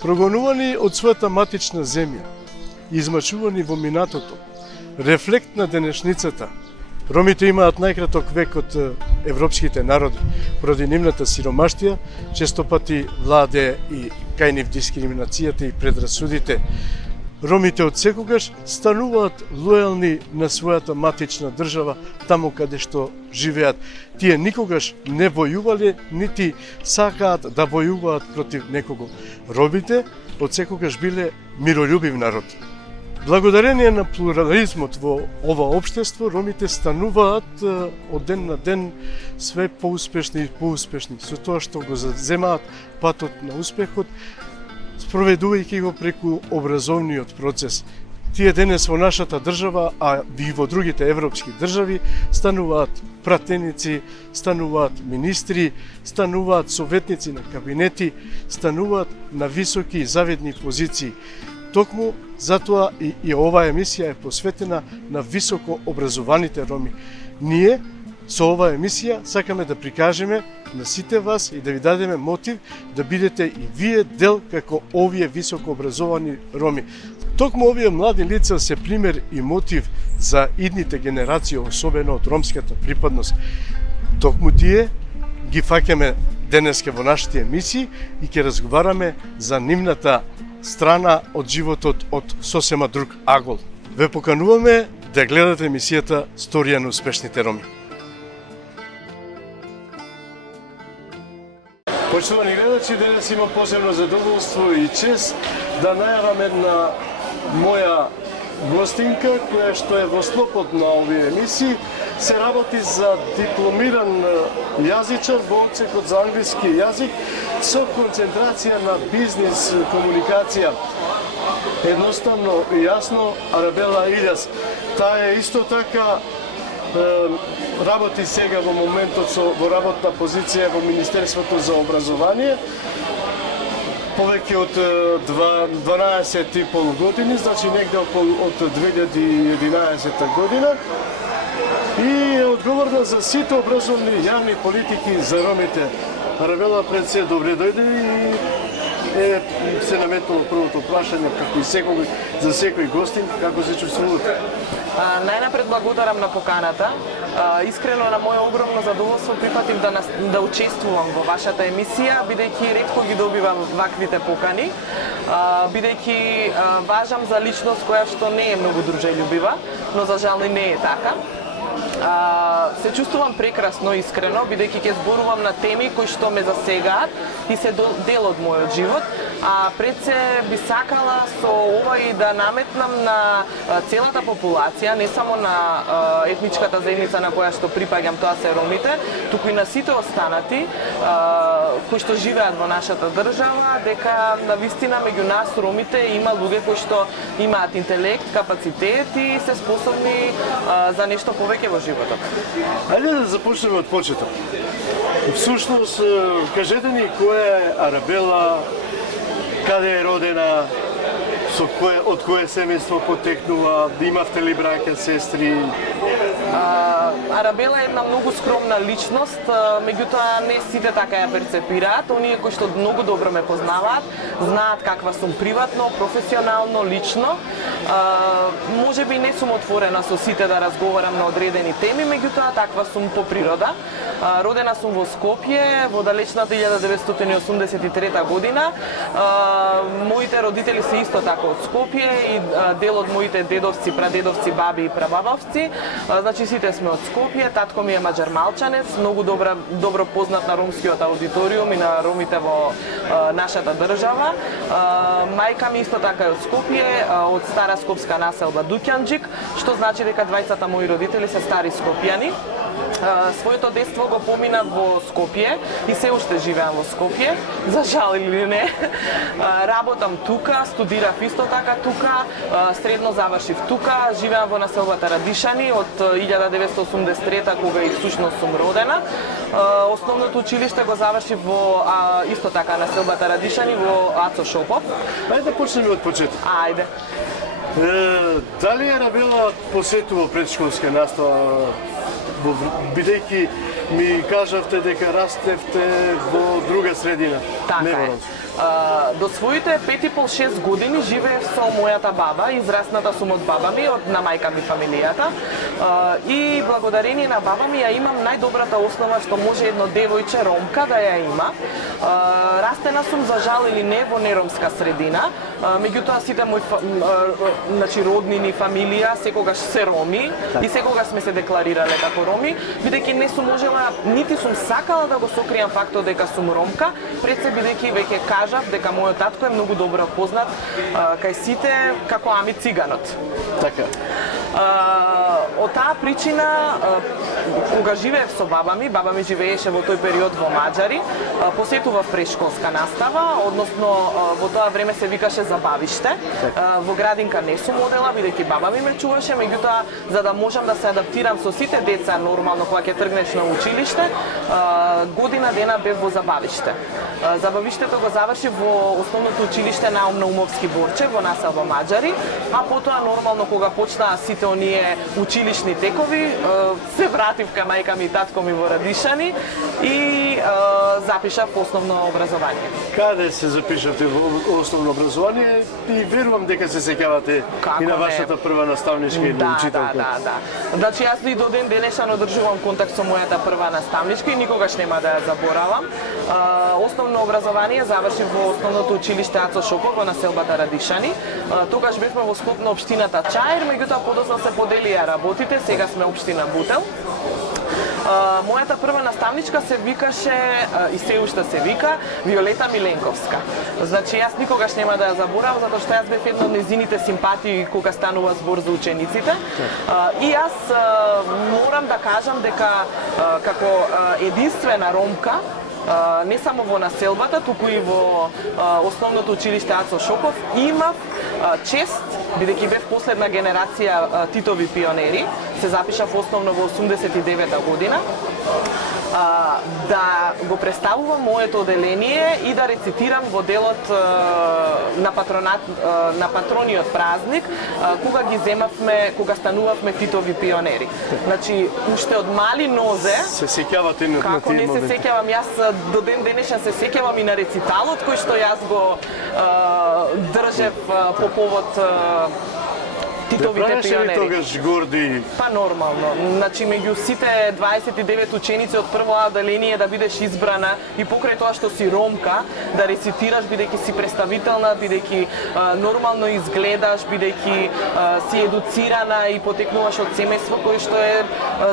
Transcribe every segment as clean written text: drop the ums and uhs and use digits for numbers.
Прогонувани од својата матична земја, измачувани во минатото, рефлект на денешницата, ромите имаат најкраток век од европските народи, поради нивната сиромаштија, често пати владе и кај нив дискриминацијата и предрасудите. Ромите од секогаш стануваат лојални на својата матична држава, таму каде што живеат. Тие никогаш не војувале, нити сакаат да војуваат против некого. Ромите од секогаш биле миролюбив народ. Благодарение на плурализмот во ова општество, ромите стануваат од ден на ден све поуспешни и поуспешни, со тоа што го заземаат патот на успехот, спроведувајќи го преку образовниот процес. Тие денес во нашата држава, а и во другите европски држави, стануваат пратеници, стануваат министри, стануваат советници на кабинети, стануваат на високи и завидни позиции. Токму затоа и оваа емисија е посветена на високо образованите роми. Ние со оваа емисија сакаме да прикажеме на сите вас и да ви дадеме мотив да бидете и вие дел како овие високо образовани роми. Токму овие млади лица се пример и мотив за идните генерации, особено од ромската припадност. Токму тие ги фаќаме денеска во нашите емисии и ќе разговараме за нивната страна од животот од сосема друг агол. Ве покануваме да гледате емисијата Сторија на успешните роми. Почитувани гледачи, денес имам посебно задоволство и чест да најавам една моја гостинка, која што е во склопот на овие емисии, се работи за дипломиран јазичар во одсекот за англиски јазик со концентрација на бизнис комуникација. Едноставно и јасно, Арабела Илјас. Таа е исто така работи сега во моментот во работна позиција во Министерството за образование, повеќе од 12,5 години, значи негде околу од 2011 година, и е одговорна за сите образовни јавни политики за ромите. Арабела, пред се добре дојде и се наметнало првото прашање, како и секој, за секој гостин, како се чувствувате? Најнапред благодарам на поканата. Искрено на моје огромно задоволство прифатив да учествувам во вашата емисија, бидејќи ретко ги добивам ваквите покани, бидејќи важам за личност која што не е многу дружелюбива, но за жал и не е така. Се чувствувам прекрасно, искрено, бидејќи ќе зборувам на теми кои што ме засегаат и се дел од мојот живот, а пред се би сакала со ова и да наметнам на целата популација, не само на етничката заедница на која што припаѓам, тоа се ромите, туку и на сите останати кои што живеат во нашата држава, дека навистина меѓу нас ромите има луѓе кои што имаат интелект, капацитет и се способни за нешто повеќе во животот. Ајде да започнеме од почеток. Всушност, кажете ни која е Арабела, каде е родена, од кое семејство потекнува, имавте ли браќа, сестри? Арабела е една многу скромна личност, меѓутоа не сите така ја перцепираат. Оние кои што многу добро ме познаваат, знаат каква сум приватно, професионално, лично. Може би не сум отворена со сите да разговарам на одредени теми, меѓутоа таква сум по природа. Родена сум во Скопје во далечната 1983 година. Моите родители се исто така од Скопје и дел од моите дедовци, прадедовци, баби и прабабавци. Значи сите сме од Скопје, татко ми е маđarmalчанец, многу добро познат на ромскиот аудиториум и на ромите во нашата држава. Мајка ми исто така е од Скопје, од стара скопска населба Дуќанџик, што значи дека двајцата мои родители се стари скопјани. Своето детство го поминав во Скопје и се уште живеам во Скопје, за жал или не. Работам тука, студирав исто така тука, средно завршив тука, живеам во населбата Радишани од 1983 кога и всушност сум родена. Основното училиште го завршив во исто така населбата Радишани во Ацо Шопов. Ајде да почнеме од почеток. Ајде. Дали Арабела посетува предшколска настава бидејќи ми кажавте дека растевте во друга средина, не во ромска. До своите 5,5-6 години живеев со мојата баба, израсната сум од баба ми, на мајка ми фамилијата. И благодарение на баба ми ја имам најдобрата основа што може едно девојче ромка да ја има. Растена сум за жал или не во неромска средина, меѓутоа сите мои значи роднини, фамилија секогаш се роми и секогаш сме се декларирале како роми, бидејќи не сум можела, нити сум сакала да го сокријам фактот дека сум ромка, пред се бидејќи веќе кажав дека мојот татко е многу добро познат кај сите како Ами Циганот. Така. Од таа причина, кога живеев со баба ми живееше во тој период во Маđари, посетував прешколска настава, односно во тоа време се викаше забавиште. Во градинка не сум одела, бидејќи баба ми ме чуваше, меѓутоа за да можам да се адаптирам со сите деца нормално кога ќе тргнеш на училиште, година дена бев во забавиште. Забавиштето го завршив во основното училиште Наум Наумовски Борче во населба Маđари, а потоа нормално кога почнаа сите оние училишни текови, се вратив кај мајка ми и татко ми во Радишани и запишав основно образование. Каде се запишавте во основно образование и верувам дека се сеќавате и на вашата прва наставничка или учителка? Да. Значи јас и до ден денешен одржувам контакт со мојата прва наставничка и никогаш нема да ја заборавам. Основно образование завршив во основното училиште Ацо Шопов во населбата Радишани. Тогаш бевме во склоп на општината Чаир, меѓутоа подоцна се поделија работите, сега сме општина Бутел. Мојата прва наставничка се викаше и се уште се вика Виолета Миленковска. Значи јас никогаш нема да ја заборавам затоа што јас бев една од незините симпатии кога станува збор за учениците. И јас морам да кажам дека како единствена ромка не само во населбата, туку и во основното училиште Ацо Шопов имав чест, бидејќи бев последна генерација Титови пионери, се запишав основно во 89-та година, да го представувам моето оделение и да рецитирам во делот на патрониот празник, кога ги земавме, кога станувавме Титови пионери. Значи, уште од мали нозе, се сеќавате на како не се сеќавам, јас до ден денешен се сеќавам и на рециталот кој што јас го држев по повод Титовите пионери. Тогаш горди? Па нормално. Значи меѓу сите 29 ученици од прво оделение да бидеш избрана и покрај тоа што си ромка, да рецитираш бидејќи си представителна, бидејќи нормално изгледаш, бидејќи си едуцирана и потекнуваш од семејство кое што е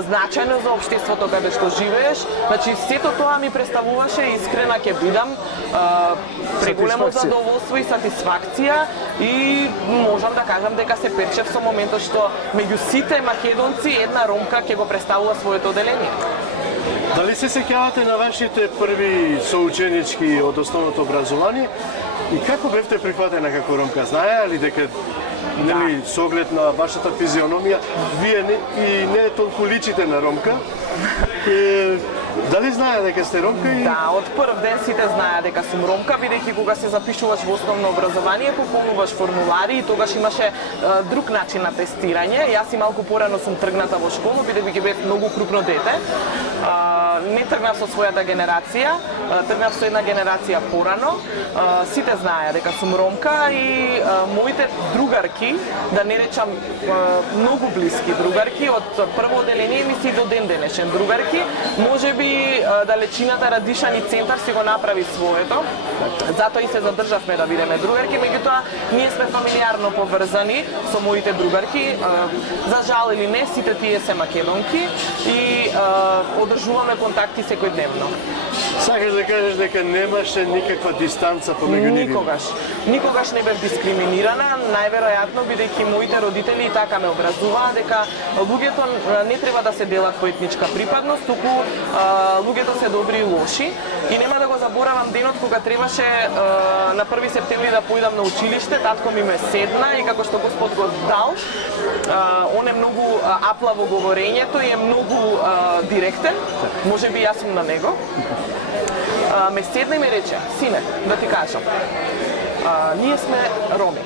значајно за општеството каде што живееш. Значи сето тоа ми представуваше искрена ќе бидам преголемо задоволство и сатисфакција и можам да кажам дека се перчев со моментот што меѓу сите македонци една ромка ќе го представува своето оделение. Дали се сеќавате на вашите први соученички од основното образование и како бевте прифатена како ромка? Знаеа ли дека нели со оглед на вашата физиономија вие и не толку личите на ромка? Дали знае дека сте ромка? Да, од прв ден сите знаеа дека сум ромка, бидејќи кога се запишуваш во основно образование, пополнуваш формулари и тогаш имаше друг начин на тестирање. Јас и малку порано сум тргната во школа, бидејќи бев многу крупно дете. Не тргнав со својата генерација, тргнав со една генерација порано. Сите знаеа дека сум ромка и моите другарки, да не речам многу блиски другарки, од прво оделение ми си до ден денешен другарки, можеби далечината Радишани центар си го направи своето, затоа и се задржавме да бидеме другарки, меѓутоа ние сме фамилиарно поврзани со моите другарки, за жал или не, сите тие се македонки и одржуваме контакти секојдневно. Сакаш да кажеш дека немаше никаква дистанца помеѓу нив? Никогаш не бев дискриминирана, најверојатно бидејќи моите родители и така ме образуваа дека луѓето не треба да се делат по етничка припадност, туку луѓето се добри и лоши. И нема да го заборавам денот кога требаше на 1 септември да појдам на училиште, татко ми ме седна и како што Господ го дал, он е многу апла во говорењето и е многу директен, можеби јас сум на него. Ме седна и ме рече: сине, да ти кажам, ние сме роми.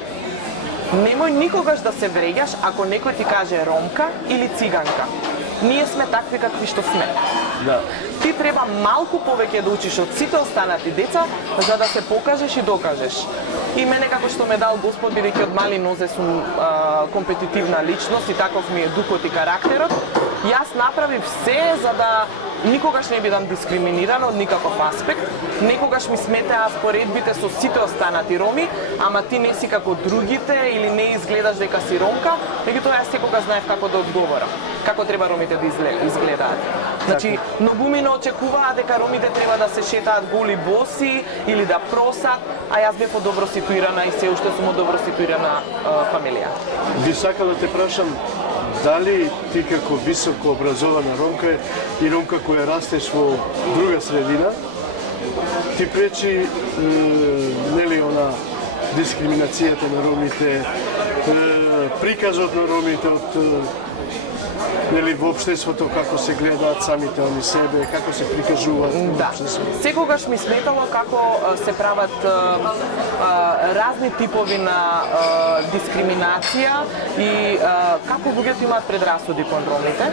Немој никогаш да се вреѓаш ако некој ти каже ромка или циганка. ние сме такви какви што сме. Да. Ти треба малку повеќе да учиш од сите останати деца за да се покажеш и докажеш. И мене како што ме дал Господ, бидејќи од мали нозе сум компетитивна личност и таков ми е духот и карактерот, јас направив се за да никогаш не бидам дискриминирана од никаков аспект. Некогаш ми сметаа споредбите со сите останати роми, ама ти не си како другите или не изгледаш дека си ромка, меѓутоа јас секогаш знаев како да одговорам, како треба ромите да изгледаат. Значи, многумина очекуваа дека ромите треба да се шетаат голи боси или да просат, а јас бев од добро ситуирана и се уште сум од добро ситуирана фамилија. Би сакал да те прашам, дали ти како високо образована ромка и ромка која растеш во друга средина, ти пречи нели она дискриминацијата на ромите, приказот на ромите од нели во општеството, како се гледаат самите они себе, како се прикажуваат во општеството? Секогаш ми сметало како се прават разни типови на дискриминација и како луѓето имаат предрасуди кон ромите.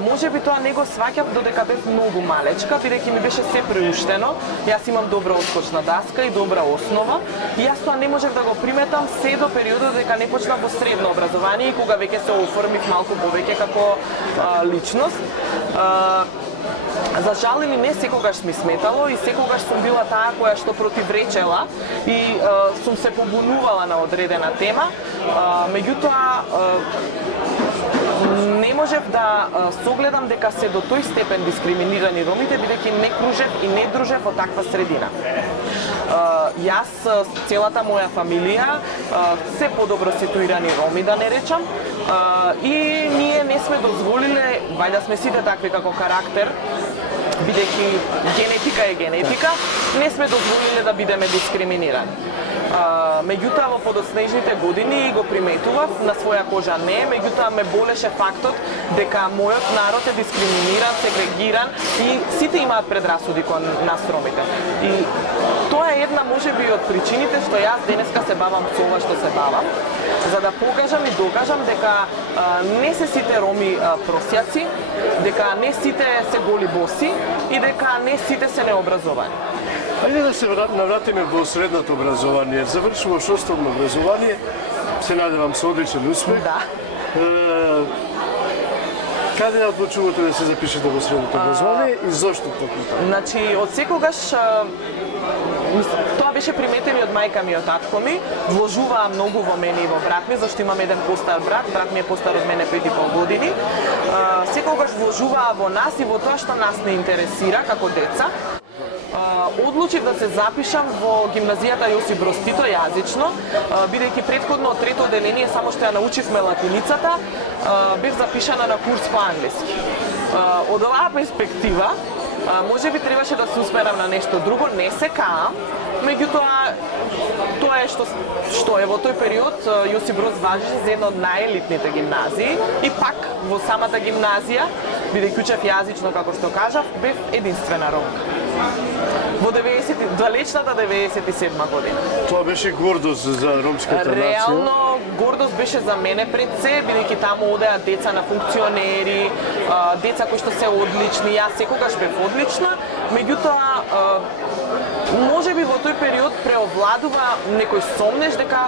Можеби тоа не го сваќав додека бев многу малечка, бидејќи ми беше се приуштено. Јас имам добра отскочна даска и добра основа и јас тоа не можев да го приметам се до периодот дека не почнав во средно образование и кога веќе се оформив малку повеќе како личност. За жал или не, секогаш ми сметало и секогаш сум била таа која што противречела и сум се побунувала на одредена тема. Меѓутоа, не можев да согледам дека се до тој степен дискриминирани ромите, бидејќи не кружев и не дружев во таква средина. Јас, целата моја фамилија, се подобро ситуирани роми, да не речам, и ние не сме дозволиле, вајда сме сите такви како карактер, бидејќи генетика е генетика, не сме дозволиле да бидеме дискриминирани. Меѓутоа во подоцнежните години го приметував, на своја кожа не, меѓутоа ме болеше фактот дека мојот народ е дискриминиран, сегрегиран и сите имаат предрасуди кон нас ромите. И тоа е една можеби од причините што јас денеска се бавам со ова што се бавам, за да покажам и докажам дека не се сите роми просјаци, дека не сите се голи боси и дека не сите се необразовани. Ајде да се навратиме во средното образование. Завршува шестовно образование, се надевам со одличен успех. Да. Каде одлучувате да се запишете во средното образование и зошто токму така? Значи, од секогаш тоа беше приметено од мајка ми и од татко ми, вложуваа многу во мене и во брат ми, зашто имам еден постар брат ми е постар од мене 5,5 години. Секогаш вложуваа во нас и во тоа што нас не интересира како деца. Одлучив да се запишам во гимназијата Јосип Броз Тито јазично, бидејќи претходно од трето одделение само што ја научивме латиницата, бев запишана на курс по англиски. Од оваа перспектива, можеби требаше да се усмерам на нешто друго, не се каам, меѓутоа тоа е што е во тој период Јосип Броз важеше за една од најелитните гимназии и пак во самата гимназија, бидејќи учев јазично како што кажав, бев единствена ромка. Во далечната 97 година. Тоа беше гордост за ромската нација? Реално, гордост беше за мене пред се, бидејќи таму одеа деца на функционери, деца кои што се одлични, јас секогаш бев одлична, меѓутоа, можеби во тој период преовладува некој сомнеш дека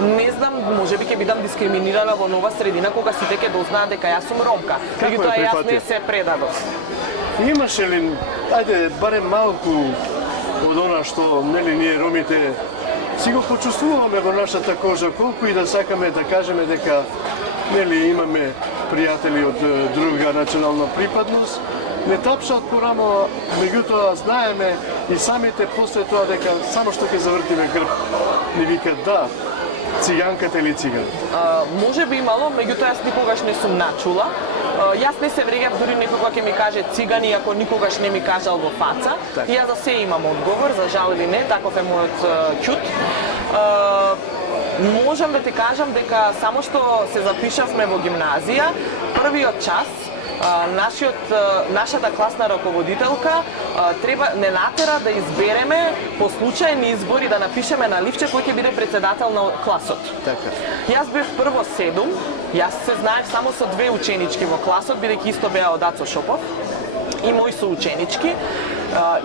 не знам, можеби ќе бидам дискриминирана во нова средина кога сите ќе дознаат дека јас сум ромка. Меѓутоа јас не се предадов. Имаше ли, ајде, барем малку од она што, нели, ние ромите си го почувствуваме во нашата кожа, колку и да сакаме да кажеме дека, нели, имаме пријатели од друга национална припадност, не тапшаат по рамо, меѓутоа знаеме и самите после тоа дека само што ќе завртиме грб, ни викат да, циганката или циган. Може би имало, меѓутоа јас никогаш не сум начула. Јас не се вреѓав дури некој кога ќе ми каже цигани, ако никогаш не ми кажал во фаца. Так. Јас за се имам одговор, за жал или не, таков е мојот ќут. Можам да ти кажам дека само што се запишавме во гимназија, првиот час нашата класна раководителка не натера да избереме по случајни избори да напишеме на ливче кој ќе биде председател на класот. Така. Јас бев прво 7, јас се знаев само со 2 ученички во класот, бидејќи исто беа од Ацо Шопов и мои соученички.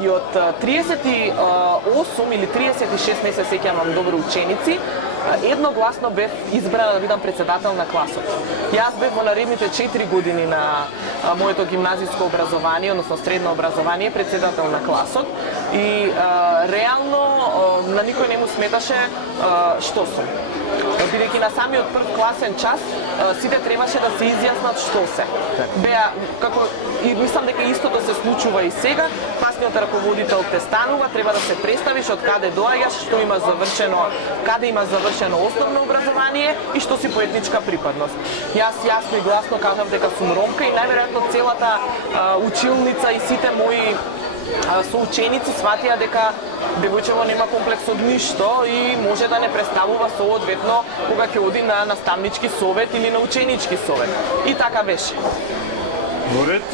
И од 38 или 36 не се сеќавам добро ученици, едногласно бев избрана да бидам председател на класот. Јас бев во наредните 4 години на моето гимназиско образование, односно средно образование, председател на класот и реално на никој не му сметаше што сум. Бидејќи на самиот прв класен час сите требаше да се изјаснат што се. Беа како и мислам дека истото се случува и сега. Класниот раководител те станува, треба да се представиш од каде доаѓаш, што има завршено, каде има завршено основно образование и што си по етничка припадност. Јас јасно и гласно кажав дека сум ромка и најверојатно целата училница и сите мои соученици сватија дека девојчево нема комплекс од ништо и може да не представува соодветно кога ќе оди на наставнички совет или на ученички совет. И така беше. Во ред,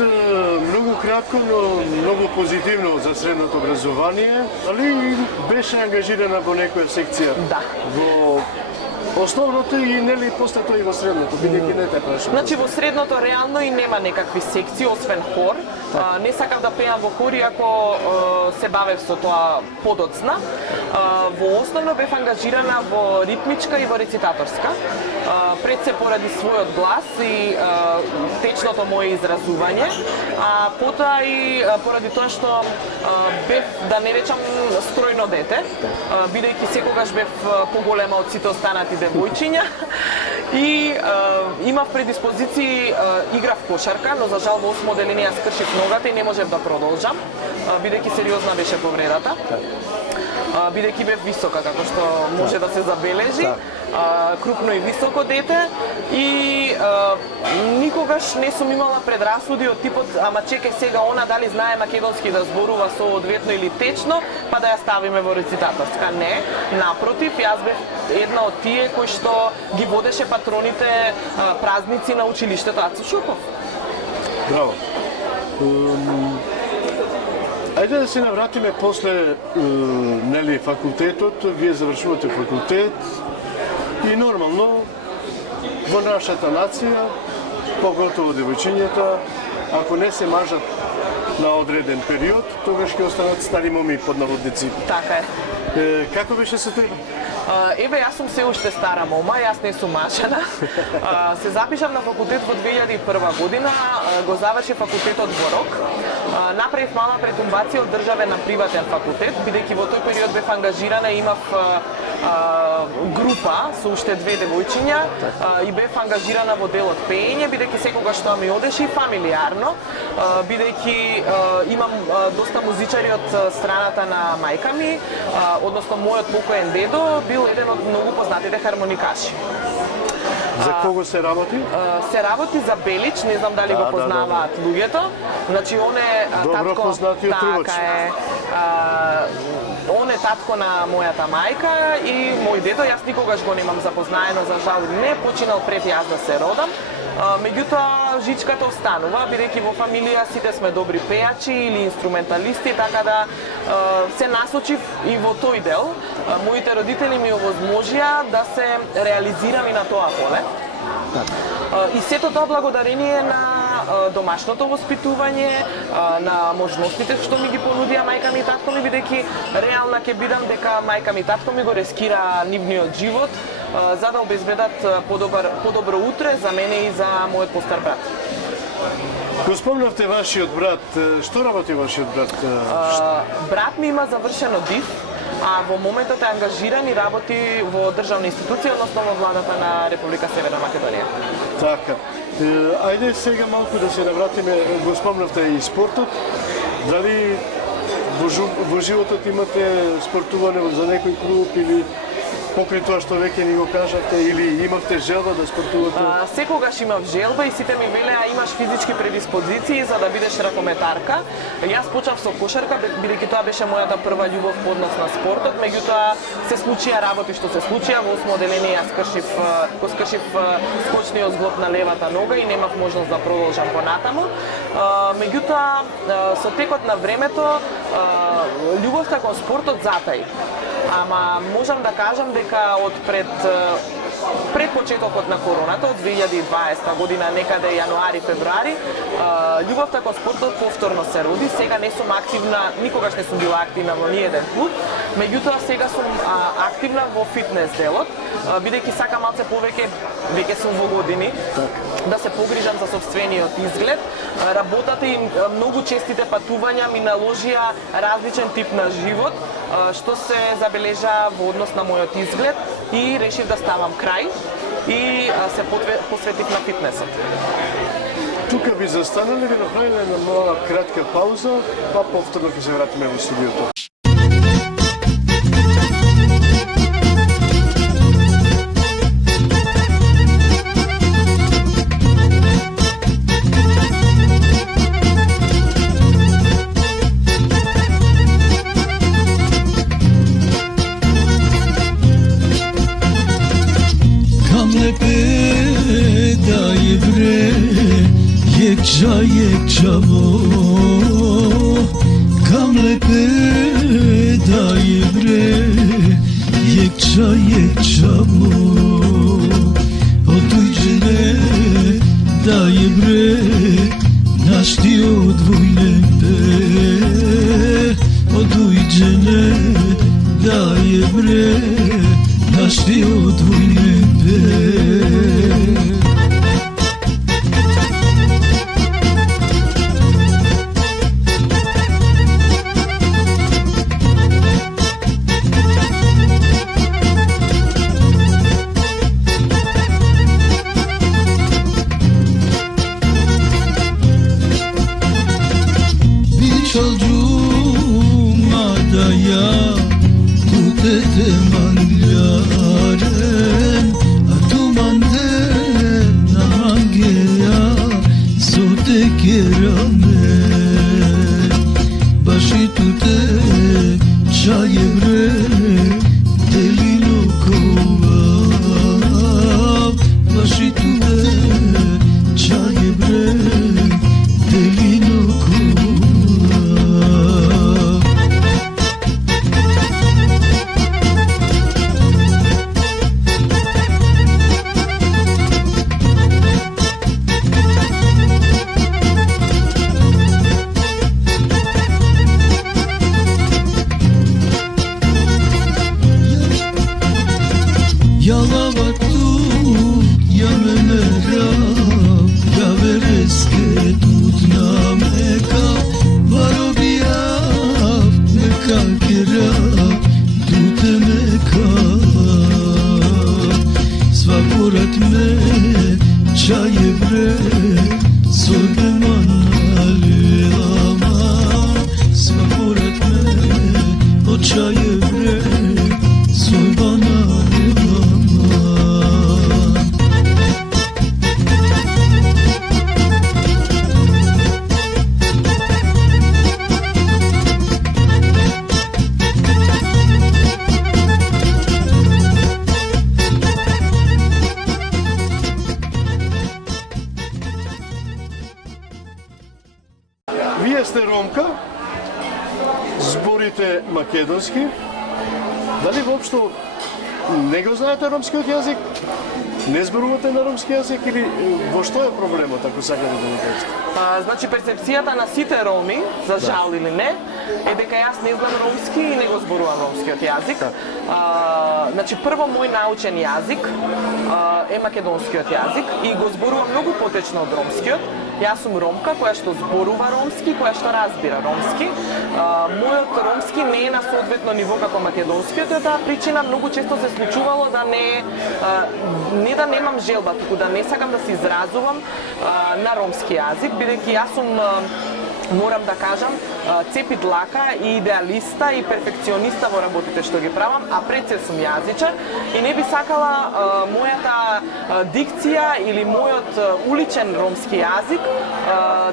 многу кратко, но многу позитивно за средното образование, али беше ангажирана во некоја секција? Да. Во основното и нели после тоа и во средното, бидејќи не те прашувам. Значи во средното реално и нема некакви секции освен хор. Не сакав да пеам во хор иако се бавев со тоа подоцна. Во основно бев ангажирана во ритмичка и во рецитаторска. Пред се поради својот глас и течното мое изразување, а потоа и поради тоа што бев, да не речам, стројно дете, бидејќи секогаш бев поголема од сите останати девојчиња и имав предиспозиции, играв кошарка, но за жал во 8 одделение скршив ногата и не можев да продолжам, бидејќи сериозна беше повредата. Бидејќи бев висока, како што може да се забележи, крупно и високо дете и никогаш не сум имала предрасуди од типот ама чекај сега она дали знае македонски да зборува соодветно или течно, па да ја ставиме во рецитаторска. Не, напротив, јас бев една од тие кои што ги водеше патроните празници на училиштето Ацо Шопов. Браво. Ајде да се навратиме после нели факултетот, вие завршувате факултет и нормално во нашата нација, поготово девојчињата, ако не се мажат на одреден период, тогаш ќе останат стари моми под наводници. Така е. Како беше со тебе? Еве, јас сум се уште стара мома, јас не сум мажена. Се запишав на факултет во 2001 година, го завршив факултетот во Рок. Направив мала претумбација од државен на приватен факултет, бидејќи во тој период бев ангажирана и имав група со уште 2 девојчиња и бев ангажирана во делот пеење, бидејќи секогаш тоа ми одеше и фамилиарно, бидејќи имам доста музичари од страната на мајка ми, односно мојот покоен дедо бил еден од многу познатите хармоникаши. За кого се работи? Се работи за Белич, не знам дали го познаваат луѓето. Значи, он е добро татко, познатиот трувач. така е. Он е татко на мојата мајка и мој дедо. Јас никогаш го немам запознаено, за жал не, починал пред јас да се родам. Меѓутоа, жичката останува, бидејќи во фамилија сите сме добри пејачи или инструменталисти, така да се насочив и во тој дел. Моите родители ми овозможија да се реализирам и на тоа поле. И сето тоа благодарение на домашното воспитување, на можностите што ми ги понудија мајка ми и татко ми, бидејќи реална ќе бидам дека мајка ми и татко ми го рискира нивниот живот за да обезбедат подобро утре за мене и за мојот постар брат. Го спомнавте вашиот брат, што работи вашиот брат? Брат ми има завршено ДИВ, а во моментот е ангажиран и работи во државна институција, односно во владата на Република Северна Македонија. Така. Ајде сега малку да се навратиме, го спомнавте и спортот. Дали во животот имате спортување за некој клуб или Покрај тоа што веќе ни го кажавте или имавте желба да спортувате? Секогаш имав желба и сите ми велеа имаш физички предиспозиции за да бидеш ракометарка. Јас почнав со кошарка бидејќи тоа беше мојата прва љубов по однос на спортот, меѓутоа се случија работи што се случија. Во 8 одделение јас скршив скочниот зглоб на левата нога и немав можност да продолжам понатаму. Меѓутоа со текот на времето љубовта кон спортот затаи. Ама можам да кажам дека од пред почетокот на короната, од 2020 година, некаде јануари, февруари, љубовта кон спортот повторно се роди. Сега не сум активна, никогаш не сум била активна во ниеден клуб, меѓутоа сега сум активна во фитнес делот, бидејќи сакам малце повеќе, веќе сум во години, да се погрижам за собствениот изглед. Работата и многу честите патувања ми наложија различен тип на живот, што се забележа во однос на мојот изглед и решив да ставам крај и се посветив на фитнесот. Тука би застанале, ви направиле една мала кратка пауза, па повторно ќе се вратиме во студиото. یک çavo kamlepe dayı bre یک çavo o tujne dayı bre našti odvojne pe o tujne dayı bre našti odvojne pe. Вие сте ромка, зборите македонски. Дали воопшто не го знаете ромскиот јазик? Не зборувате на ромски јазик или во што е проблемот, ако сакате да ми кажете? Значи перцепцијата на сите роми, за жал или не, е дека јас не знам ромски и не го зборувам ромскиот јазик. Значи прво мој научен јазик е македонскиот јазик и го зборувам многу потечно од ромскиот. Јас сум ромка која што зборува ромски, која што разбира ромски. Мојот ромски не е на соодветно ниво како македонскиот, и таа причина многу често се случувало да не да немам желба, туку да не сакам да се изразувам на ромски јазик, бидејќи јас сум морам да кажам, цепи длака и идеалиста и перфекциониста во работите што ги правам, а пред се сум јазичар и не би сакала мојата дикција или мојот уличен ромски јазик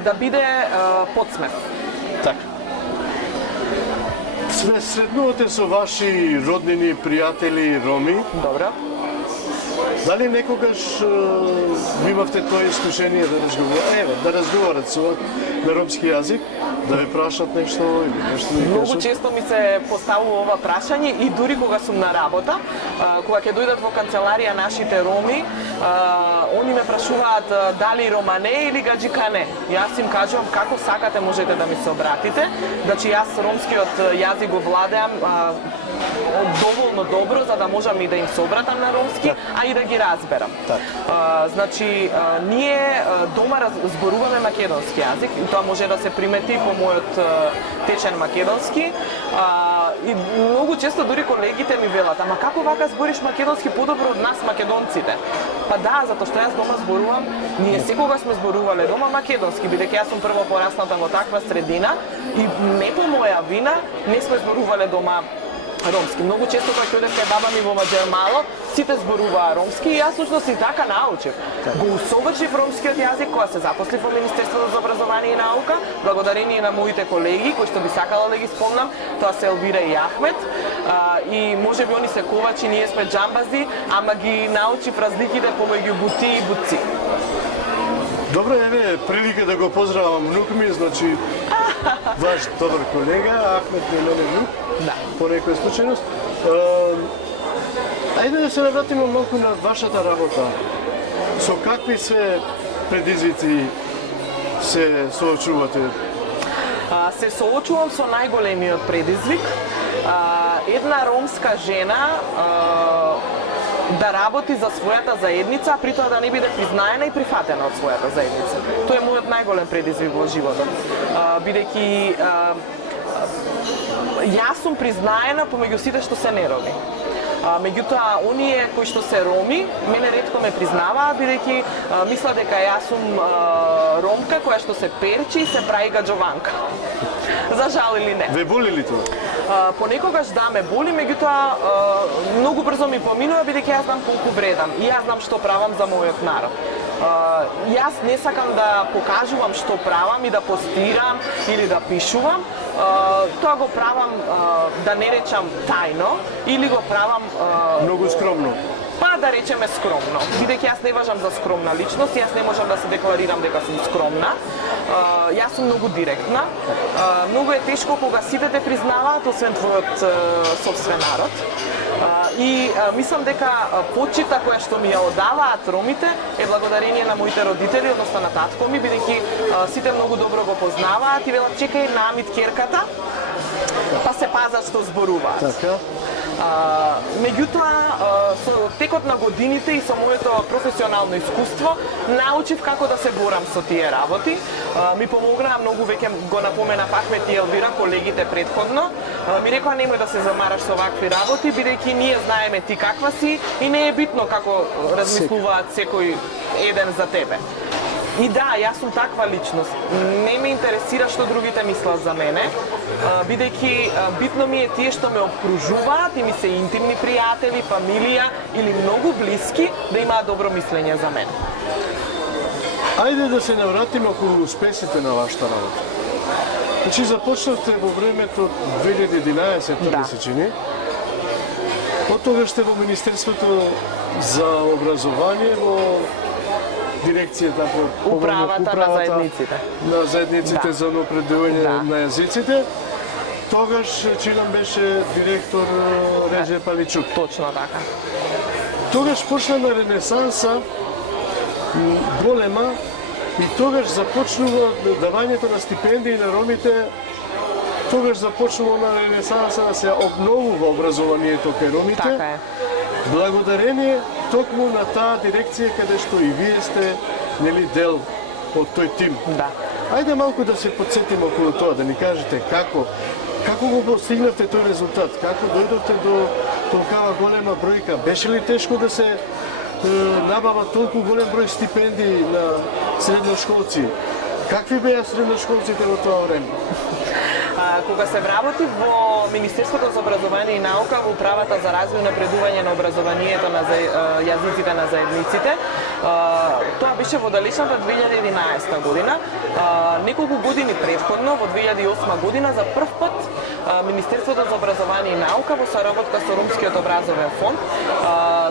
да биде подсмев. Така. Среднувате со ваши роднини, пријатели, роми. Добро. Дали некогаш ви имавте тоа искушение да разговарат со вас на ромски јазик, да ве прашат нешто или нешто да ви Многу кажат? често ми се поставува ова прашање и дури кога сум на работа, кога ќе дојдат во канцеларија нашите роми, они ме прашуваат дали романе или гаджикане. Јас им кажувам како сакате можете да ми се обратите, значи јас ромскиот јазик го владеам доволно добро за да можам и да им се обратам на ромски, а и да ги разберам. Значи, ние дома зборуваме македонски јазик и тоа може да се примети по мојот течен македонски. И многу често дури колегите ми велат, ама како вака збориш македонски подобро од нас македонците? Па да, затоа што јас дома зборувам, ние секогаш сме зборувале дома македонски, бидејќи јас сум прво порасната во таква средина и не по моја вина не сме зборувале дома ромски. Многу често кога ќе одев кај баба ми во Маџермало, сите зборуваа ромски и јас всушност и така научив. Го усовршив ромскиот јазик кога се запослив во Министерството за образование и наука, благодарение на моите колеги кои што би сакала да ги спомнам, тоа се Елвира и Ахмет. И можеби они се ковачи, ние сме џамбази, ама ги научив разликите помеѓу бути и буци. Добро, еве прилика да го поздравам внук ми, значи ваш добар колега, Ахмет е мене внук, Да. по некоја случајност. Ајде да се навратиме малку на вашата работа. Со какви се предизвици се соочувате? Се соочувам со најголемиот предизвик. Една ромска жена да работи за својата заедница, а при тоа да не биде признаена и прифатена од својата заедница. Тоа е мојот најголем предизвик во животот. Бидејќи јас сум признаена помеѓу сите што се нероми. Меѓутоа, оние кои што се роми, мене ретко ме признаваат, бидејќи мисла дека јас сум ромка која што се перчи и се прави гаджованка. За жал или не. Ве боли ли тоа? Понекогаш да ме боли, меѓутоа многу брзо ми поминува бидејќи јас знам колку вредам и јас знам што правам за мојот народ. Јас не сакам да покажувам што правам и да постирам или да пишувам. Тоа го правам, да не речам тајно, или го правам Многу скромно. па да речеме скромно. Бидејќи јас не важам за скромна личност, јас не можам да се декларирам дека сум скромна. Јас сум многу директна. Многу е тешко кога сите те признаваат, освен твојот собствен народ. И мислам дека почита која што ми ја одаваат ромите е благодарение на моите родители, односно на татко ми, бидејќи сите многу добро го познаваат и велат чекај на Амит керката, па се пазат што зборуваат. Така. Меѓутоа, со текот на годините и со моето професионално искуство, научив како да се борам со тие работи. Ми помогнаа многу, веќе го напомена Ахмет и Елвира, колегите предходно. Ми рекоа немој да се замараш со вакви работи, бидејќи ние знаеме ти каква си и не е битно како размислуваат секој еден за тебе. И да, јас сум таква личност. Не ме интересира што другите мислат за мене, бидејќи битно ми е тие што ме обкружуваат и ми се интимни пријатели, фамилија или многу блиски да имаат добро мислење за мене. Ајде да се навратиме околу успесите на вашата работа. Значи започнавте во времето 2011, Да. ми се чини. Потогаш сте во Министерството за образование, во дирекцијата по Управата на заедниците. На заедниците Да. за напредување Да. на јазиците. Тогаш чинам беше директор Реже Паличук. Точно така. Тогаш почна на ренесанса голема и тогаш започнува давањето на стипендии на ромите. Тогаш започнува на ренесанса да се обновува образованието кај ромите. Така е. Благодарение токму на таа дирекција каде што и вие сте нели дел од тој тим. Да. Ајде малку да се подсетиме околу тоа, да ни кажете како го постигнавте тој резултат, како дојдовте до толкава голема бројка, беше ли тешко да се набава толку голем број стипендии на средношколци? Какви беа средношколците во тоа време? Кога се вработи во Министерството за образование и наука во управата за развој и напредување на образованието на јазиците на заедниците, тоа беше во далечната 2011 година. Неколку години претходно, во 2008 година, за прв пат Министерството за образование и наука во соработка со Ромскиот образовен фонд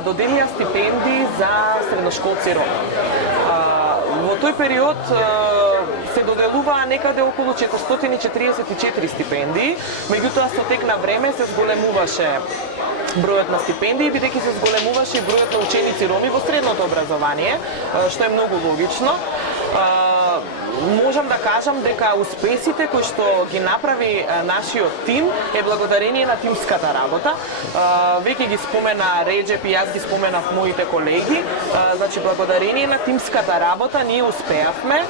доделија стипендии за средношколци роми. Во тој период се доделуваа некаде околу 444 стипендии, меѓутоа со тек на време се зголемуваше бројот на стипендии, бидејќи се зголемуваше и бројот на ученици роми во средното образование, што е многу логично. Можам да кажам дека успесите кои што ги направи нашиот тим е благодарение на тимската работа. Веќе ги спомена Реджеп и јас ги споменав моите колеги. Значи, благодарение на тимската работа ние успеавме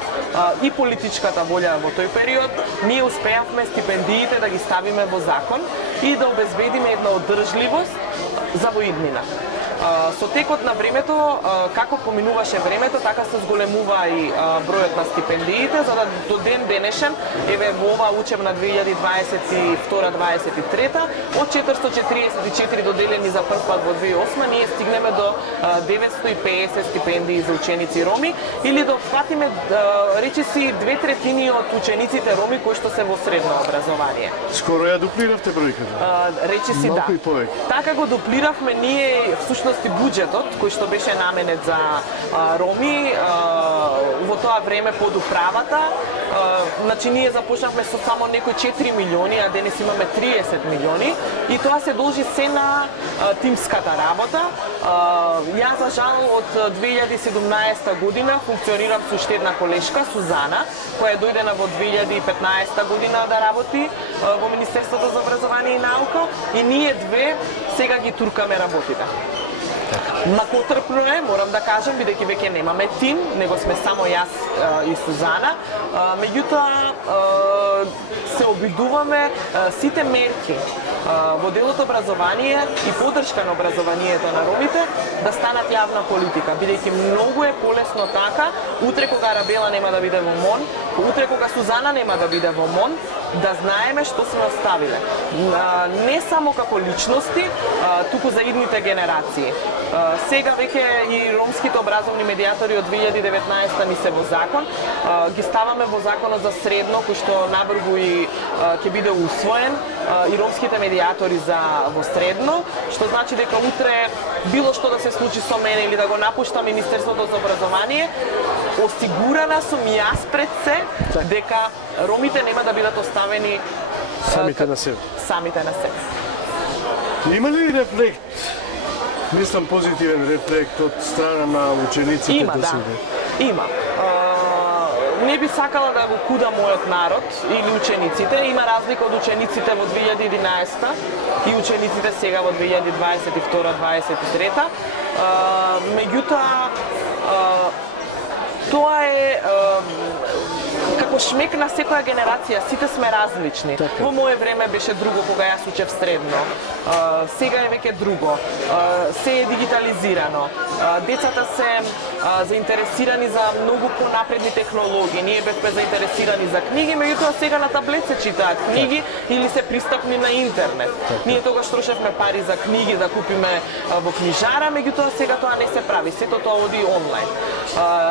и политичката волја во тој период, ние успеавме стипендиите да ги ставиме во закон и да обезбедиме една одржливост за воиднина. Со текот на времето, како поминуваше времето, така се зголемува и бројот на стипендиите, за да до ден денешен, еве во оваа учебна 2022-2023, од 444 доделени за прв пат во 2008, ние стигнеме до 950 стипендии за ученици роми, или да опфатиме, речиси, 2/3 од учениците роми кои што се во средно образование. Скоро ја дуплиравте бројката? Речиси да. Малку и повеќе. Така го дуплиравме ние, всушност и буџетот кој што беше наменет за роми во тоа време под управата. Значи ние започнавме со само некои 4 милиони, а денес имаме 30 милиони, и тоа се должи се на тимската работа. Јас за жал од 2017 година функционирам со уште една колешка, Сузана, која дојдена во 2015 година да работи во Министерството за образование и наука, и ние две сега ги туркаме работите. Макотрпно е, морам да кажам, бидејќи веќе немаме тим, него сме само јас и Сузана. Меѓутоа, се обидуваме сите мерки во делот образование и поддршка на образованието на ромите да станат јавна политика, бидејќи многу е полесно така, утре кога Арабела нема да биде во МОН, утре кога Сузана нема да биде во МОН, да знаеме што сме оставиле. Не само како личности, туку за идните генерации. Сега веќе и ромските образовни медиатори од 2019 ни се во закон. Ги ставаме во законот за средно, кој што набрзо и ќе биде усвоен, и ромските медиатори за во средно, што значи дека утре било што да се случи со мене или да го напушта Министерството за образование, осигурана сум јас пред се дека ромите нема да бидат оставени Самите на себе. Самите на себе. Има ли рефлект? Мислам позитивен рефлект од страна на учениците Има, до сега? да. Има. Не би сакала да го куда мојот народ или учениците. Има разлика од учениците во 2011 и учениците сега во 2022-2023. Меѓутоа, тоа е како шмек на секоја генерација, сите сме различни. Така. Во моје време беше друго кога јас учев средно. Сега е веќе друго. Се е дигитализирано. Децата се заинтересирани за многу понапредни технологии. Ние бевме заинтересирани за книги, меѓутоа сега на таблет се читаат книги или се пристапни на интернет. Ние тогаш трошевме пари за книги да купиме во книжара, меѓутоа сега тоа не се прави. Сето тоа оди онлайн.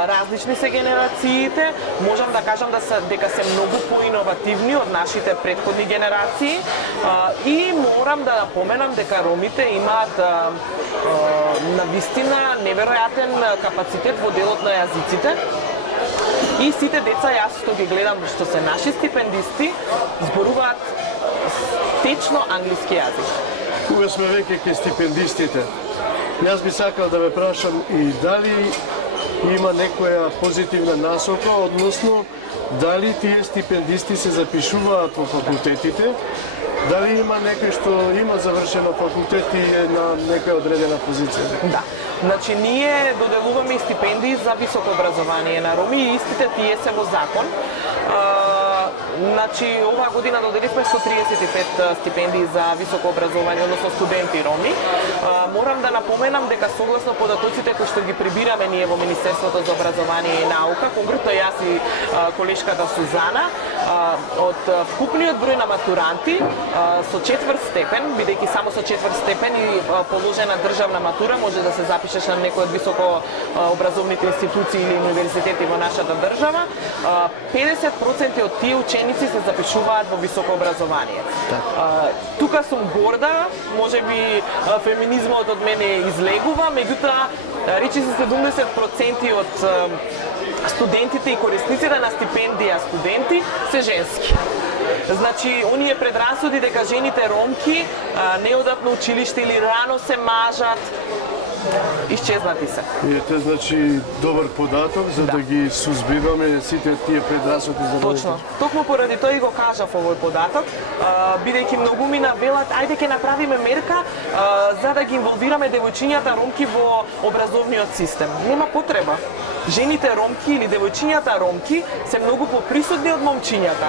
Различни се генерациите, можам да кажам дека се многу поиновативни од нашите претходни генерации, и морам да напоменам дека ромите имаат навистина неверојатен капацитет во делот на јазиците. И сите деца, јас што ги гледам, што се наши стипендисти, зборуваат течно англиски јазик. Кога сме веќе ке стипендистите, јас би сакал да ме прашам и дали има некоја позитивна насока, односно дали тие стипендисти се запишуваат во факултетите, дали има некој што има завршено факултет и е на некоја одредена позиција? Да. Значи, ние доделуваме и стипендии за високо образование на роми и истите тие се во закон. Значи, оваа година доделивме 135 стипендии за високо образование, односно студенти роми. Морам да напоменам дека согласно податоците кои што ги прибираме ние во Министерството за образование и наука, конкретно јас и колешката Сузана, од вкупниот број на матуранти со четврт степен, бидејќи само со четврт степен и положена државна матура може да се запишеш на некој од високо образовните институции или универзитети во нашата држава, 50% од тие ученици се запишуваат во високо образование. Тука сум горда, можеби феминизмот од мене излегува, меѓутоа речи се 70% од студентите и корисниците на стипендија студенти се женски. Значи, оние предрасуди дека жените ромки не одат на училиште или рано се мажат, исчезнати се. Ете, значи, добар податок за да ги сузбиваме сите тие предрасуди за Точно. Токму поради тој го кажав овој податок, бидејќи многу ми навелат, ајде ќе направиме мерка за да ги инволвираме девојчињата ромки во образовниот систем. Нема потреба. Жените ромки или девојчињата ромки се многу поприсутни од момчињата.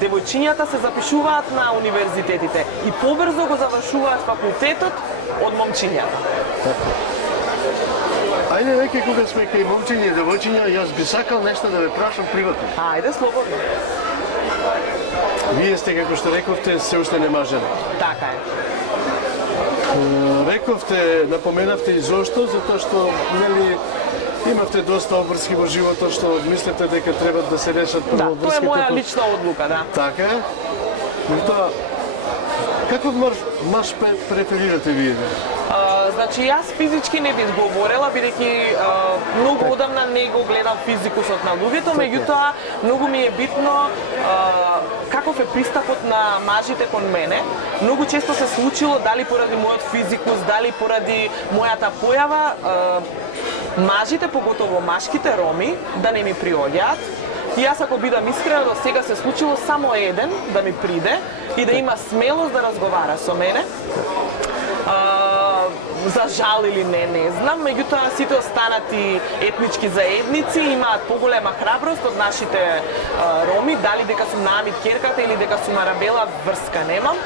Девојчињата се запишуваат на универзитетите и побрзо го завршуваат факултетот од момчињата. Ајде, веќе кога сме кај момчиња и девојчиња, јас би сакал нешто да ве прашам приватно. Ајде, слободно. Вие сте, како што рековте, се уште не мажена. Така е. Рековте, напоменавте и зошто, затоа што, нели, имавте доста обврски во животот што мислите дека треба да се решат Да, прво тоа е врските. моја лична одлука, да. Така е. Тоа, каков маж преферирате вие? Значи, јас физички не би изговорела, бидејќи многу одамна не го гледам физикусот на луѓето, меѓутоа многу ми е битно каков е пристапот на мажите кон мене. Многу често се случило, дали поради мојот физикус, дали поради мојата појава, мажите, поготово машките роми, да не ми приоѓаат. И јас ако бидам искрена, до сега се случило само еден да ми приде и да има смелост да разговара со мене. За жал или не знам, меѓутоа сите останати етнички заедници имаат поголема храброст од нашите роми, дали дека сум Наамид керката или дека сум Арабела, врска немам.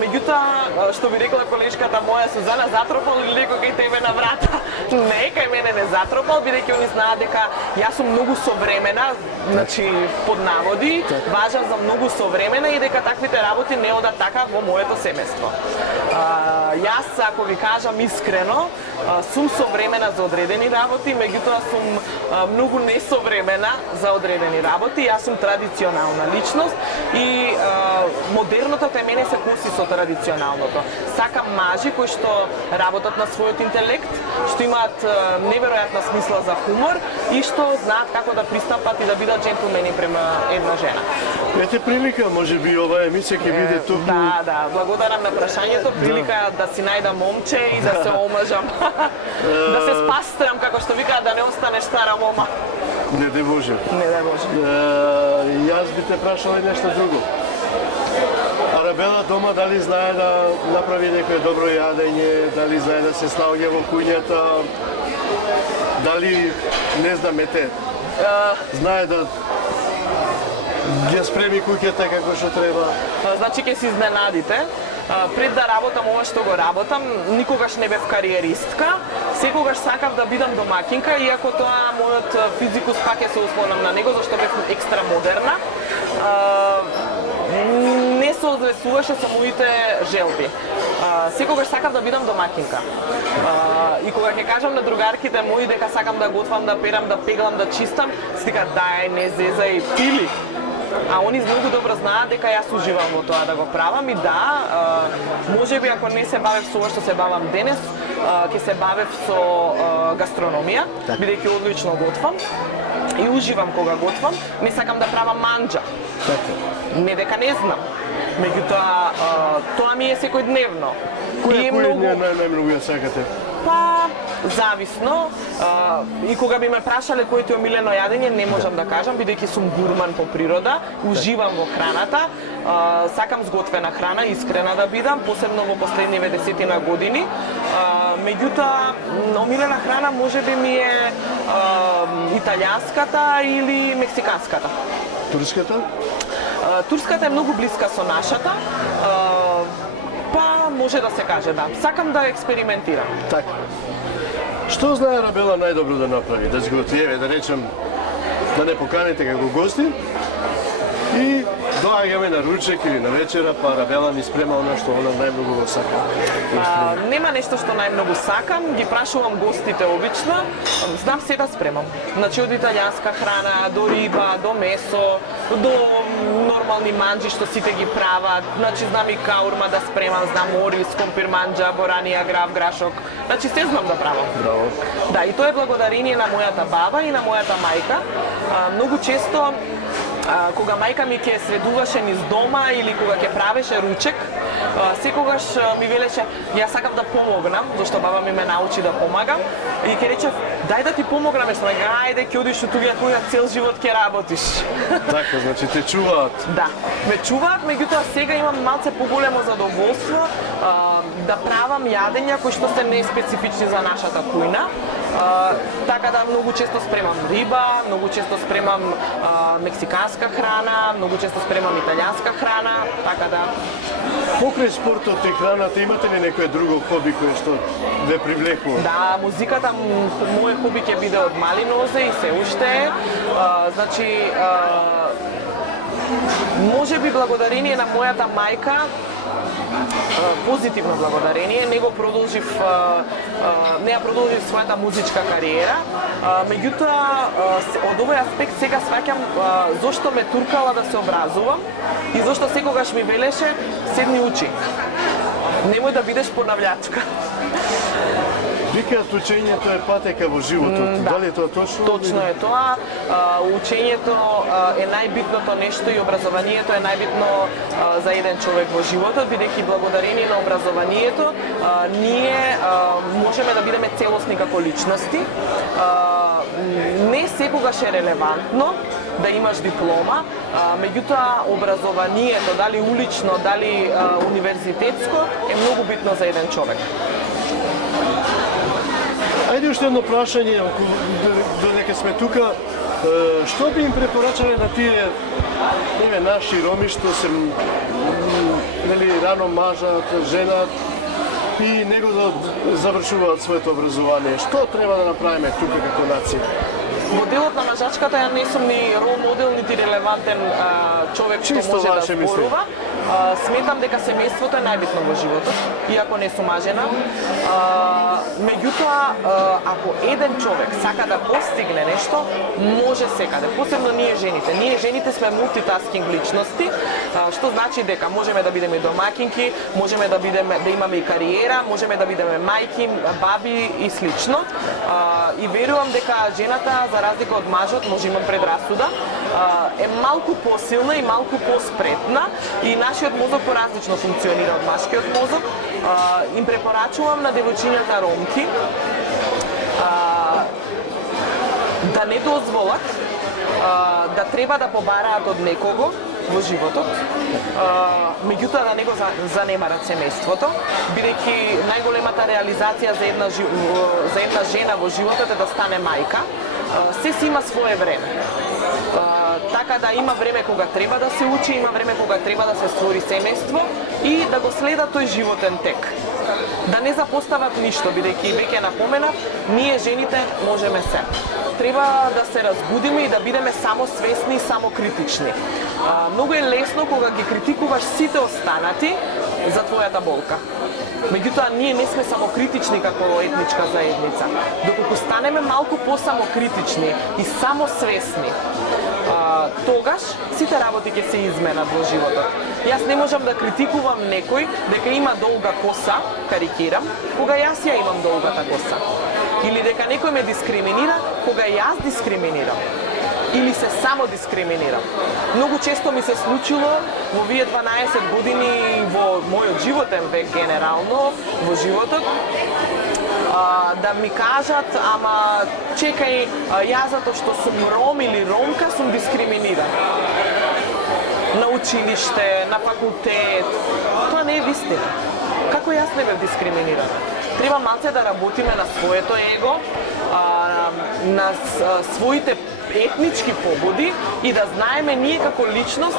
Меѓутоа, што би рекла колешката моја Сузана, затропал или некој кај тебе на врата? Не, кај мене не затропал, бидејќи они знаат дека јас сум многу современа, значи под наводи, важам за многу современа и дека таквите работи не одат така во моето семејство. Јас, ако ви кажам искрено, сум современа за одредени работи, меѓутоа сум многу несовремена за одредени работи. Јас сум традиционална личност и модерното кај мене се коси со традиционалното. Сакам мажи кои што работат на својот интелект, што имаат неверојатна смисла за хумор и што знаат како да пристапат и да бидат джентлмени према една жена. Ете прилика, може би оваа емисија ќе биде тук. Да, благодарам на прашањето. Прилика да си најдам момче и да се омажам. Да се спастрам, како што викаат, да не останеш стара мома. Не да Боже. Не да Боже. Јас би те прашал и нешто друго. Арабела дома дали знае да направи некое добро јадење, дали знае да се снаоѓа во куњата, дали, не знам, ете, знае да ги спреми куќата како што треба. Значи ќе се изненадите. Пред да работам ова што го работам, никогаш не бев кариеристка, секогаш сакав да бидам домакинка, иако тоа мојот физикус пак ќе се услонам на него, зашто бев екстра модерна. Не се однесуваше со моите желби. Секогаш сакав да бидам домакинка. И кога ќе кажам на другарките мои дека сакам да готвам, да перам, да пеглам, да чистам, се дека дај, не зезај, пили. А они многу добро знаат дека јас уживам во тоа да го правам и да, можеби ако не се бавев со ова што се бавам денес, ќе се бавев со гастрономија, бидејќи одлично готвам и уживам кога готвам. Не сакам да правам манџа. Не дека не знам. Меѓутоа, тоа ми е секојдневно. Кој најмногу ја сакате? Па, зависно. И кога би ме прашале кој ти е омилено јадење, не можам да кажам, бидејќи сум гурман по природа, уживам во храната, сакам сготвена храна, искрена да бидам, посебно во последниве 10 години. Меѓутоа, омилена храна можеби ми е италијанската или мексиканската. Турската? турската е многу блиска со нашата, па може да се каже да. Сакам да експериментирам. Така. Што знае Арабела најдобро да направи? Да сготви, еве да речем, да не поканите како гости и доаѓаме на ручек или на вечера, па Арабела ни спрема она што она најмногу го сака. Нема нешто што најмногу сакам, ги прашувам гостите обично, знам се да спремам. Значи од италијанска храна, до риба, до месо, до нормални манџи што сите ги прават. Значи знам и каурма да спремам, знам ориз, компир манџа, боранија, грав, грашок. Значи се знам да правам. Браво. Да, и тоа е благодарение на мојата баба и на мојата мајка. Многу често кога мајка ми ќе средуваше низ дома или кога ќе правеше ручек, секогаш ми велеше јас сакам да помогнам, зашто баба ми ме научи да помагам и ќе рече дај да ти помогнам, што ме ајде ќе одиш тука која цел живот ќе работиш. Така, значи те чуваат. Да, ме чуваат, меѓутоа сега имам малце поголемо задоволство да правам јадења кои што се неспецифични за нашата кујна. Така да многу често спремам риба, многу често спремам мексиканска храна, многу често спремам италијанска храна, така да. Покрај спортот и храната, имате ли некое друго хоби кое што ве привлекува? Да, музиката мој хоби ќе биде од мали нозе и се уште е. Значи, може би благодарение на мојата мајка, позитивно благодарение, не ја продолжив својата музичка кариера, меѓутоа од овој аспект сега сваќам зошто ме туркала да се образувам и зошто секогаш ми велеше седни учи. Немој да бидеш понављачка. Викаат учењето е патека во животот. Да. Дали е тоа точно? Точно е тоа. Учењето е најбитното нешто и образованието е најбитно за еден човек во животот, бидејќи благодарение на образованието ние можеме да бидеме целосни како личности. Не секогаш е релевантно да имаш диплома, меѓутоа образованието, дали улично, дали универзитетско, е многу битно за еден човек. Ајде уште едно прашање, додека сме тука, што би им препорачале на тие наши роми што се рано мажат, женат и него да завршуваат своето образование? Што треба да направиме тука како нација? Во делот на мажачката ја не сум ни рол модел, нити релевантен човек што Чисто може да ваше зборува. Сметам дека семејството е најбитно во животот, иако не сум мажена. Меѓутоа, ако еден човек сака да постигне нешто, може секаде, посебно ние жените. Ние жените сме мултитаскинг личности, што значи дека можеме да бидеме домакинки, можеме да имаме и кариера, можеме да бидеме мајки, баби и слично. И верувам дека жената, за разлика од мажот, може имам предрасуда, е малку посилна и малку поспретна и нашиот мозок поразлично функционира од машкиот мозок. Им препорачувам на девојчињата ромки да не дозволат да треба да побараат од некого во животот, меѓутоа да не го занемарат семејството, бидејќи најголемата реализација за една жена во животот е да стане мајка. Се си има свое време. Така да има време кога треба да се учи, има време кога треба да се створи семејство и да го следа тој животен тек. Да не запостават ништо, бидејќи веќе напоменав, ние жените можеме се. Треба да се разбудиме и да бидеме само свесни и само критични. Многу е лесно кога ги критикуваш сите останати за твојата болка. Меѓутоа, ние не сме самокритични како етничка заедница. Доколку станеме малку по-самокритични и самосвесни, тогаш сите работи ќе се изменат во животот. Јас не можам да критикувам некој дека има долга коса, карикирам, кога јас ја имам долгата коса. Или дека некој ме дискриминира, кога јас дискриминирам. Или се само дискриминирам. Многу често ми се случило во овие 12 години во мојот животен век генерално, во животот, да ми кажат, ама чекај, јас затоа што сум ром или ромка сум дискриминиран. На училиште, на факултет, тоа не е вистина. Како јас не бев дискриминиран? Треба малце да работиме на своето его, на своите етнички побуди и да знаеме ние како личност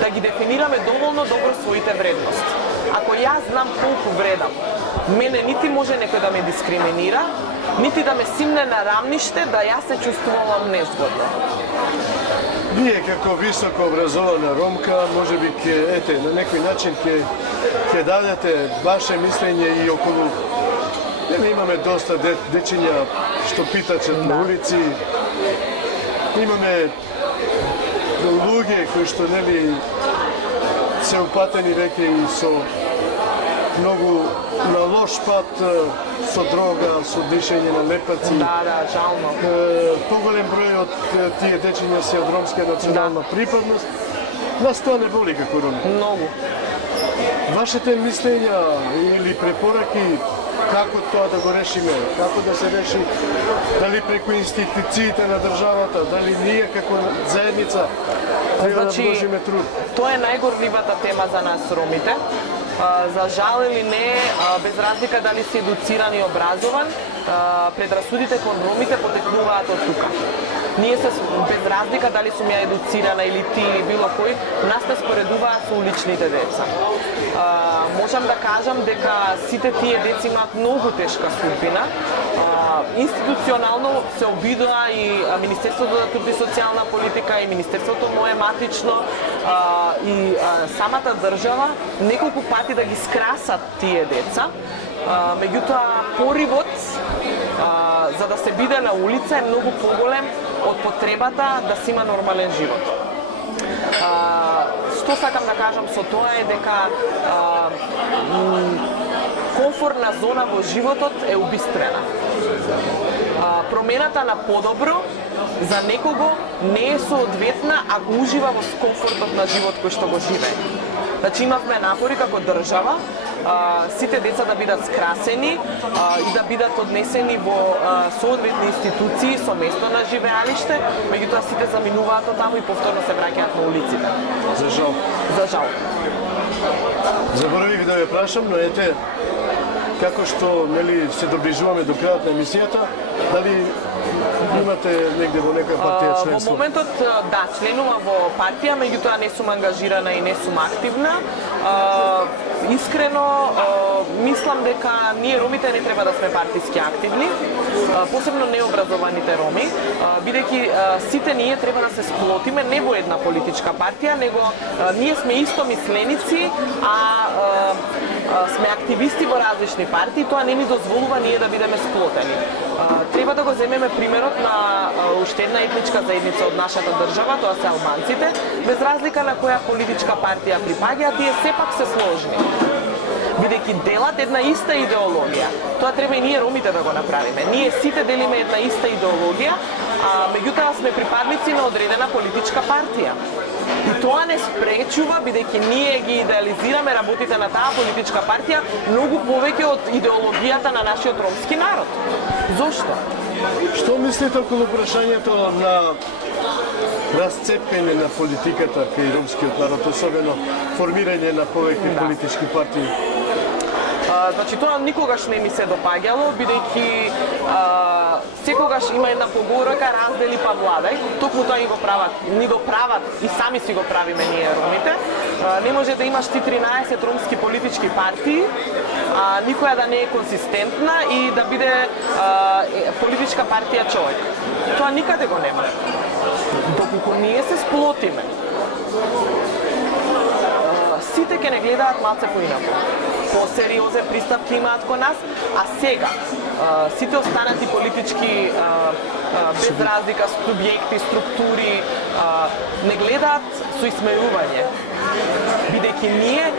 да ги дефинираме доволно добро своите вредности. Ако јас знам колку вредам, мене нити може некој да ме дискриминира, нити да ме симне на рамниште да јас се чувствувам незгодно. Вие како високо образована ромка, може би на некој начин ќе дадете ваше мислење и околу. Имаме доста дечиња што питачат на улици. Имаме луѓе кои што се упатени веќе и со многу на лош пат, со дрога, со дишење на лепаци. Да, жално. Поголем број од тие дечиња се од ромска национална припадност. Нас тоа не боли како роми. Многу. Вашите мислења или препораки како тоа да го решиме, како да се реши, дали преку институциите на државата, дали ние како заедница треба да вложиме труд. Тоа е најгорливата тема за нас ромите. За жал или не, без разлика дали си едуциран и образован, предрасудите кон ромите потекнуваат од тука. Ние се без разлика дали сум ја едуцирана или ти или било кој, нас не споредуваат со уличните деца. Можам да кажам дека сите тие деца имаат многу тешка судбина. Институционално се обидоа и Министерството за труд и социјална политика и Министерството мое матично и самата држава неколку пати да ги скрасат тие деца. Меѓутоа поривот за да се биде на улица е многу поголем од потребата да се има нормален живот. Што сакам да кажам со тоа е дека комфортна зона во животот е убистрена. Промената на подобро за некого не е соодветна ако ужива во комфортот на живот кој што го живее. Значи имавме напори како држава сите деца да бидат скрасени и да бидат однесени во соодветни институции со место на живеалиште, меѓутоа сите заминуваат од таму и повторно се враќаат на улиците. За жал. За жал. Заборавив да ве прашам, но ете, како што се доближуваме до крајот на емисијата, дали имате негде во некоја партија членство? Во моментот, да, членувам во партија, меѓутоа не сум ангажирана и не сум активна. Искрено, мислам дека ние ромите не треба да сме партиски активни, посебно необразованите роми, бидејќи сите ние треба да се сплотиме не во една политичка партија, него ние сме истомисленици, сме активисти во различни партии, тоа не ни дозволува ние да бидеме сплотени. Треба да го земеме примерот на уште една етничка заедница од нашата држава, тоа се албанците, без разлика на која политичка партија припаѓаат, тие сепак се сложни. Бидејќи делат една иста идеологија. Тоа треба и ние ромите да го направиме. Ние сите делиме една иста идеологија, меѓутоа сме припадници на одредена политичка партија. И тоа не спречува, бидејќи ние ги идеализираме работите на таа политичка партија многу повеќе од идеологијата на нашиот ромски народ. Зошто? Што мислите околу прашањето на расцепкање на политиката кај ромскиот народ, особено формирање на повеќе политички партии? Значи тоа никогаш не ми се допаѓало, бидејќи секогаш има една поговорака раздели па владај. Токму тоа ни го прават и сами си го правиме ние ромите. Не може да имаш ти 13 ромски политички партии, никоја да не е консистентна и да биде политичка партија човек. Тоа никаде го нема. Доколку ние се сплотиме, сите ќе не гледаат малце поинаку. По-сериозен пристап ќе имаат кон нас, а сега сите останати политички без разлика субјекти, структури не гледаат со исмејување, бидејќи ние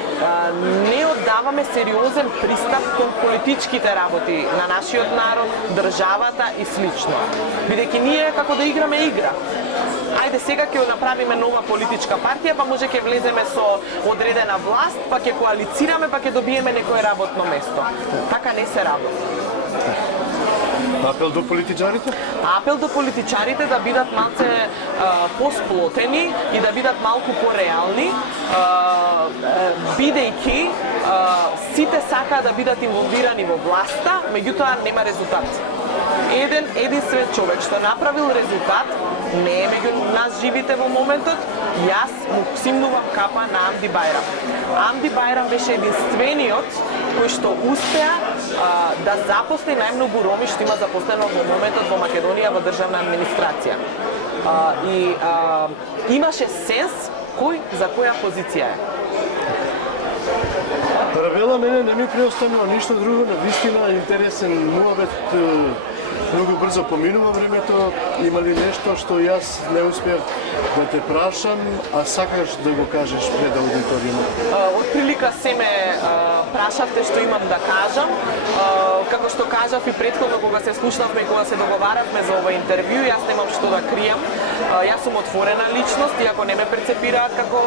не оддаваме сериозен пристап кон политичките работи на нашиот народ, државата и слично. Бидејќи ние како да играме игра. Ајде сега ќе направиме нова политичка партија, па може ќе влеземе со одредена власт, па ќе коалицираме, па ќе добиеме некое работно место. Така не се работи. Апел до политичарите? Апел до политичарите да бидат малце посплотени и да бидат малку пореални, бидејќи сите сакаат да бидат инволвирани во власта, меѓутоа нема резултат. Единствен човек што направил резултат не е меѓу нас живите во моментот, јас му симнувам капа на Амди Бајрам. Амди Бајрам беше единствениот кој што успеа да запосли најмногу роми што има запослено во моментот во Македонија во државна администрација. Имаше сенс кој за која позиција е. Равела, мене не ми преостанува ништо друго, на вистина интересен муабет, многу брзо поминува времето. Има ли нешто што јас не успеав да те прашам, а сакаш да го кажеш пред аудиториумот? Од прилика се ме прашавте што имам да кажам. Како што кажав и претходно кога се слушнавме и кога се договаравме за ова интервју, јас немам што да кријам. Јас сум отворена личност, иако не ме перцепираат како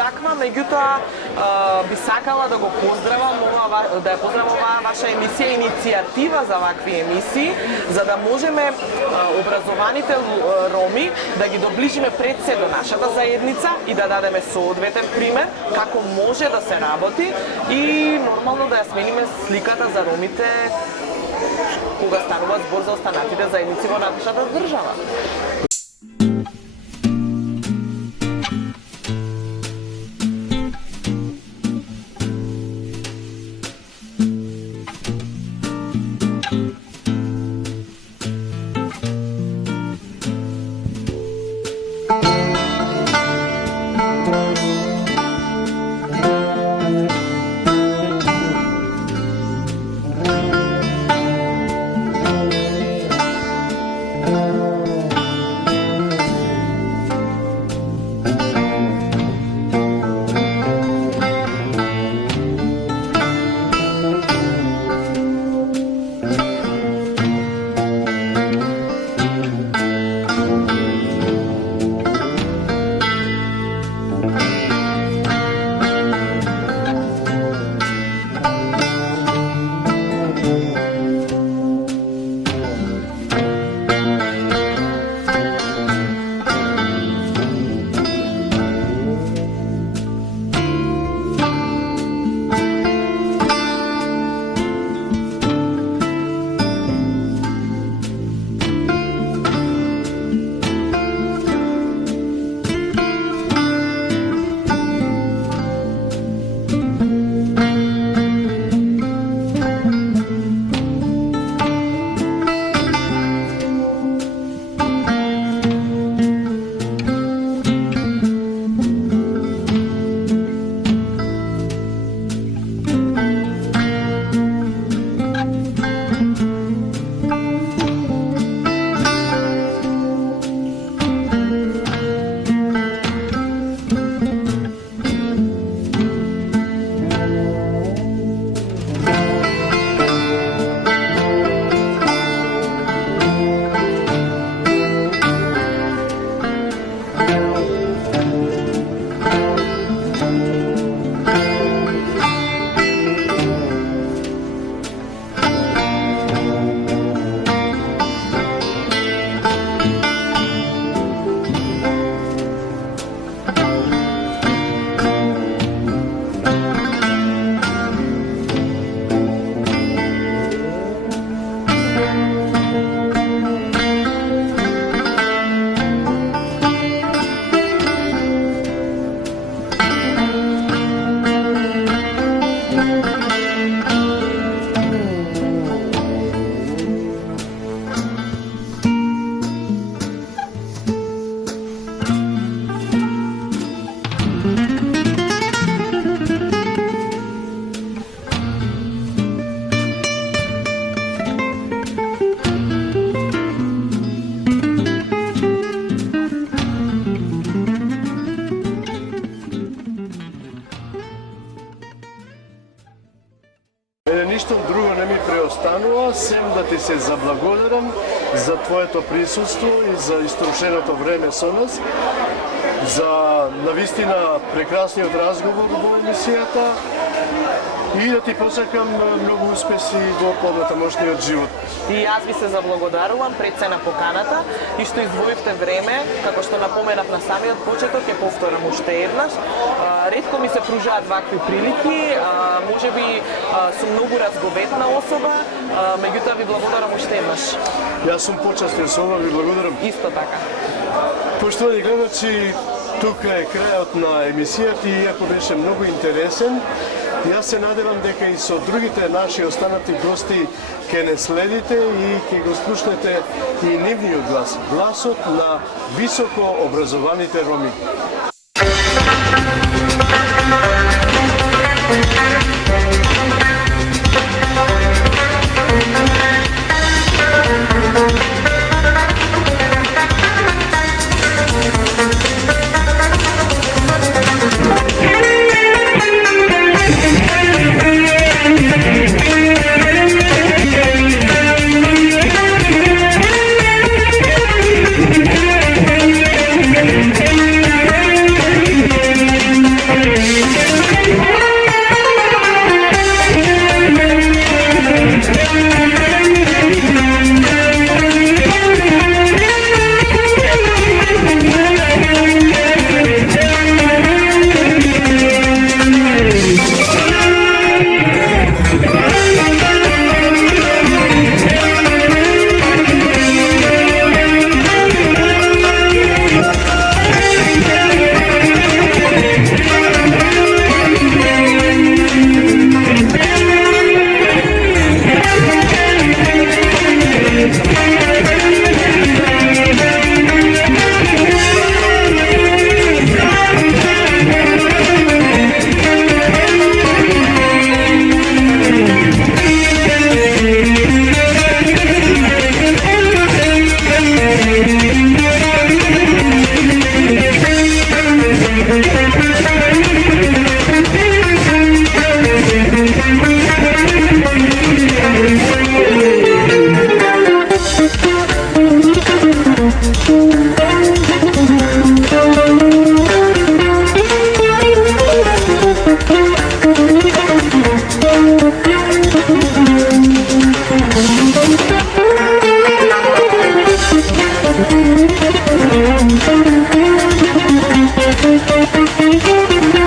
таква, меѓутоа би сакала да го поздравам да ја поздравам оваа ваша емисија, иницијатива за вакви емисии, за да можеме образованите роми да ги доближиме пред се до нашата заедница и да дадеме соодветен пример како може да се работи и нормално да ја смениме сликата за ромите кога станува збор за останатите заедници во нашата држава. Ништо друго не ми преостанува, сем да ти се заблагодарам за твоето присуство и за истрошеното време со нас, за навистина прекрасниот разговор во емисијата и да ти посакам многу успеси во поднатамошниот живот. И јас ви се заблагодарувам пред се на поканата и што издвоивте време, како што напоменав на самиот почеток, ќе повторам уште еднаш. Ретко ми се пружаат вакви прилики, можеби сум многу разговетна особа, меѓутоа ви благодарам уште еднаш. Јас сум почастен со ова, ви благодарам. Исто така. Поштовани гледачи, тука е крајот на емисијата и иако беше многу интересен, јас се надевам дека и со другите наши останати гости ќе не следите и ќе го слушнете и нивниот глас, гласот на високо образованите роми. Thank you.